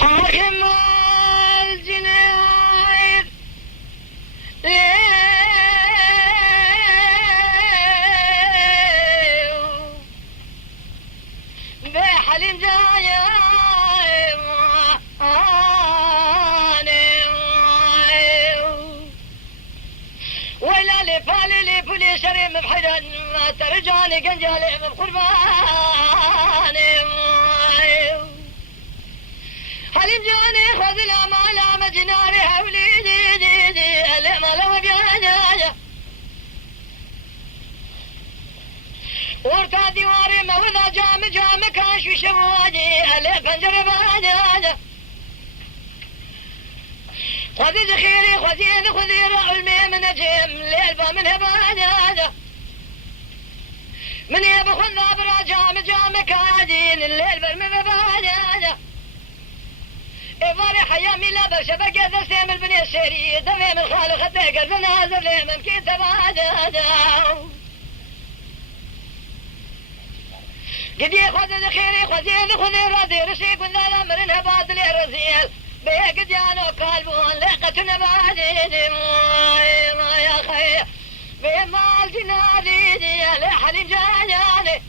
حاكم الجنايد بحلم جاي ولا لفالي لفولي شريم بحيران ما ترجعني قنجالي من قرباني حلم جاني خذ الأمال عم جناري حولي دي الأمال وبيانا ورتا ديواري موضع جام كاشو شواني ألي فنجر بانا خذي ذخيري خذي علمي من نجم ليل من هبانا من يبخن ذابرا جام كادين الليل برمي ببانا إفاري حيامي لا بشبك ذسيم البني الشريد دمي من خالق الدقة زنازل لي ممكن تبانا قدي خذ ذخيري خذي رادي رشي قلنا الأمر هباد لي رزيل بيقد يانو قلبون لقت نبادين ما يا خي بمال جنادي لحلم جاني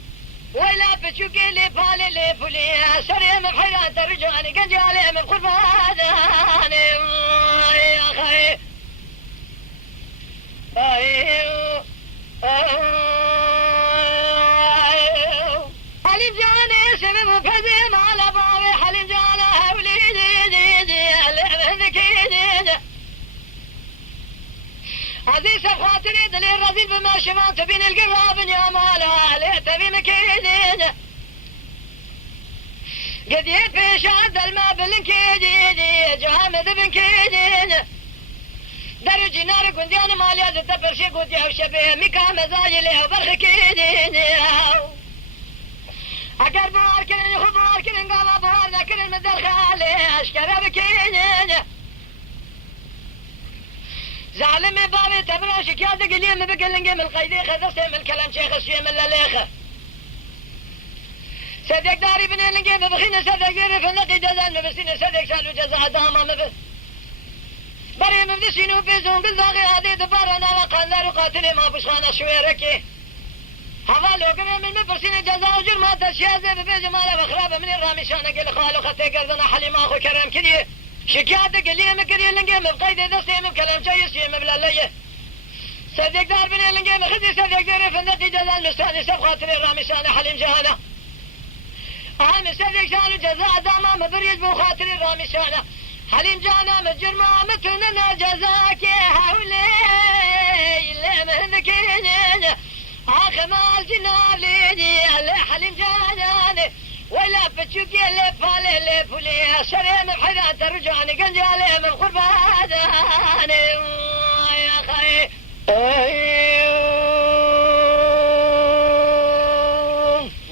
ولا بتشوكي لي بالي لي فولي سريم بحيران ترجعني قنجالي من قرباني يا خي حلم جاني سبب فزيم على بابي حلم جاني هولي عزيز خاطري دليل رزيل بما شمعت بين القراب يا مالا عليه تبي مكيدين قد يفي شاد الماء بالكيدين جامد بنكيدين درج نار قنديان مالي هذا تبر شي قد يهو شبيه مكا مزاجي له وبرخ كيدين أقرب أركن يخب أركن قام أبهار ذكر المدر خالي أشكر بكيدين زعلم بابي تبرا شكيات قليل بقلنقي من القيدي خذسي من كلام شيخ الشيم من الليخة صدق داري بني لنقي ببخين صدق ديري فنقي جزان مبسين صدق سالو جزاء داما مبس بري مبدسين وبيزون بالضاغي هذه دبارنا وقال وقاتلي ما بشخانا شويركي حوالو قمي من مبسين جزاء وجرمات الشيازي ببيج مالا بخرابة من الرامي شانا قل خالو خطي قردنا حلي ماخو كرم كدي شكياتك اللي مكري لنقي مبقيدي دستي مبكلام جايسي مبلاليه صدق دار بني لنقي مخدي صدق ديري فندقي جزال مستاني سبخاطري رامي شانا حليم جهانا عامي صدق شانو جزاء داما مبريج بخاطري رامي شانا حليم جهانا مجرما متننا جزاكي حولي اللي مهنكيني عاخمال جناليني اللي حليم جهاناني ولا بتشوكي اللي بالي اللي فولي سريم بحيران ترجعني قنجالي من قرباني يا خي